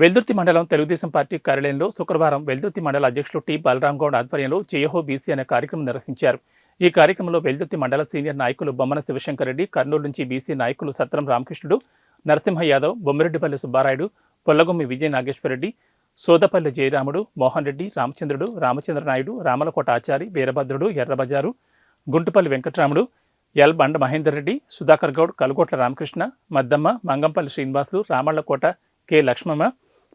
వెల్దుర్తి మండలం తెలుగుదేశం పార్టీ కార్యాలయంలో శుక్రవారం వెల్దుర్తి మండల అధ్యక్షులు టి బలరాం గౌడ్ ఆధ్వర్యంలో జయహో బీసీ అనే కార్యక్రమం నిర్వహించారు. ఈ కార్యక్రమంలో వెల్దుర్తి మండల సీనియర్ నాయకులు బొమ్మన శివశంకర్ రెడ్డి కర్నూలు నుంచి బీసీ నాయకులు సత్రం రామకృష్ణుడు నరసింహ యాదవ్ బొమ్మిరెడ్డిపల్లి సుబ్బారాయుడు పొల్లగొమ్మి విజయ Nageswara Reddy సోదపల్లి Jayaramudu Mohan Reddy Ramachandrudu Ramachandra Naidu Ramalakota Achari Veerabhadrudu Errabazaru Guntupalli Venkataramudu L Banda Mahender Reddy Sudhakar Goud Kalugotla Ramakrishna Maddamma Mangampalli Srinivasulu Ramallakota K Lakshmamma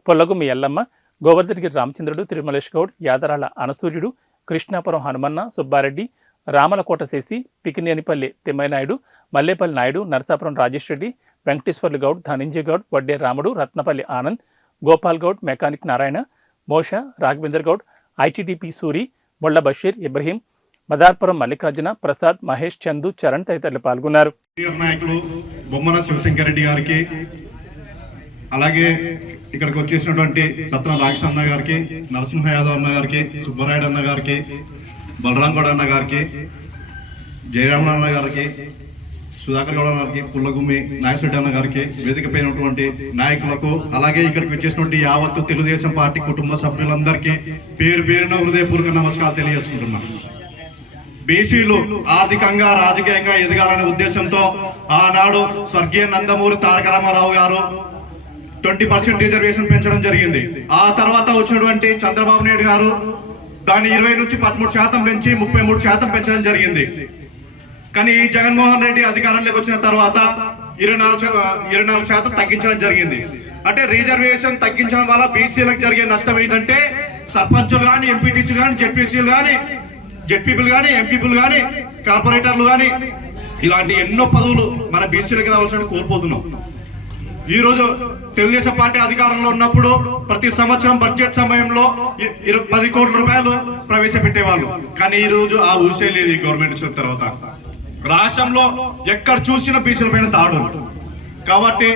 Pollagummi Yellamma Govardhanagiri Ramachandrudu Tirumalesh Goud యాదరాల అనసూర్యుడు Krishnapuram Hanumanna Subbareddy Ramalakota శేసి పికినేనిపల్లి తిమ్మైనాయుడు Mallepally Naidu Narasapuram Rajesh Reddy Venkateswarlu Goud Dhananjay Goud Vadde Ramudu Ratnapalli Anand Gopal Goud mechanic Narayana Mosha Raghavender Goud ITDP Suri Molla Basheer Ibrahim Madarpuram Mallikarjuna Prasad Mahesh Chandu Charan తదితరులు పాల్గొన్నారు. నాయకులు బొమ్మన శివశంకర్ రెడ్డి గారికి అలాగే ఇక్కడికి వచ్చేసినటువంటి సత్రం రాకేష్ అన్న గారికి నరసింహ యాదవ్ అన్న గారికి సుబ్బరాయుడు అన్న గారికి బలరాం గౌడ్ అన్న గారికి జయరామణ అన్న గారికి సుధాకర్ గౌడ్ అన్న గారికి పుల్లగుమ్మి నాగశెట్టి అన్న గారికి వేదిక నాయకులకు అలాగే ఇక్కడికి వచ్చేసినటువంటి యావత్తు తెలుగుదేశం పార్టీ కుటుంబ సభ్యులందరికీ పేరు పేరున హృదయపూర్వక నమస్కారాలు తెలియజేసుకుంటున్నాను బీసీలు ఆర్థికంగా రాజకీయంగా ఎదగాలనే ఉద్దేశంతో ఆనాడు స్వర్గీయ నందమూరి తారక రామారావు గారు ట్వంటీ పర్సెంట్ రిజర్వేషన్ పెంచడం జరిగింది. ఆ తర్వాత వచ్చినటువంటి చంద్రబాబు నాయుడు గారు దాన్ని ఇరవై నుంచి పదమూడు శాతం పెంచి ముప్పై మూడు శాతం పెంచడం జరిగింది. కానీ ఈ జగన్మోహన్ రెడ్డి అధికారంలోకి వచ్చిన తర్వాత ఇరవై నాలుగు ఇరవై నాలుగు శాతం తగ్గించడం జరిగింది. అంటే రిజర్వేషన్ తగ్గించడం వల్ల బీసీలకు జరిగే నష్టం ఏంటంటే సర్పంచులు కానీ ఎంపీటీసీలు కానీ జెడ్పీసీలు కానీ జెడ్పీపీలు కానీ ఎంపీపీలు కానీ కార్పొరేటర్లు కానీ ఇలాంటి ఎన్నో పదవులు మన బీసీలకు రావాల్సిన కోల్పోతున్నాం. ఈ రోజు తెలుగుదేశం పార్టీ అధికారంలో ఉన్నప్పుడు ప్రతి సంవత్సరం బడ్జెట్ సమయంలో పది కోట్ల రూపాయలు ప్రవేశపెట్టేవాళ్ళు. కానీ ఈ రోజు ఆ ఊసే లేదు ఈ గవర్నమెంట్ వచ్చిన తర్వాత. రాష్ట్రంలో ఎక్కడ చూసిన బీసీల పైన దాడు కాబట్టి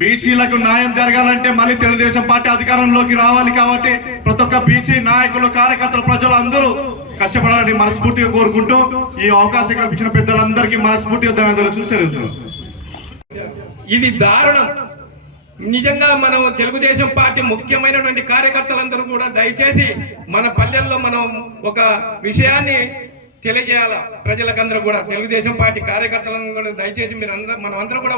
బీసీలకు న్యాయం జరగాలంటే మళ్ళీ తెలుగుదేశం పార్టీ అధికారంలోకి రావాలి కాబట్టి ప్రతి ఒక్క బీసీ నాయకులు కార్యకర్తలు ప్రజలు అందరూ కష్టపడాలని మనస్ఫూర్తిగా కోరుకుంటూ ఈ అవకాశం కల్పించిన పెద్దలందరికీ మనస్ఫూర్తిగా ధన్యవాదాలు చూసి ఇది దారుణం. నిజంగా మనం తెలుగుదేశం పార్టీ ముఖ్యమైనటువంటి కార్యకర్తలందరూ కూడా దయచేసి మన పల్లెల్లో మనం ఒక విషయాన్ని తెలియజేయాల? ప్రజలకందరూ కూడా తెలుగుదేశం పార్టీ కార్యకర్తలను కూడా దయచేసి మీరు అందరూ మనం అందరూ కూడా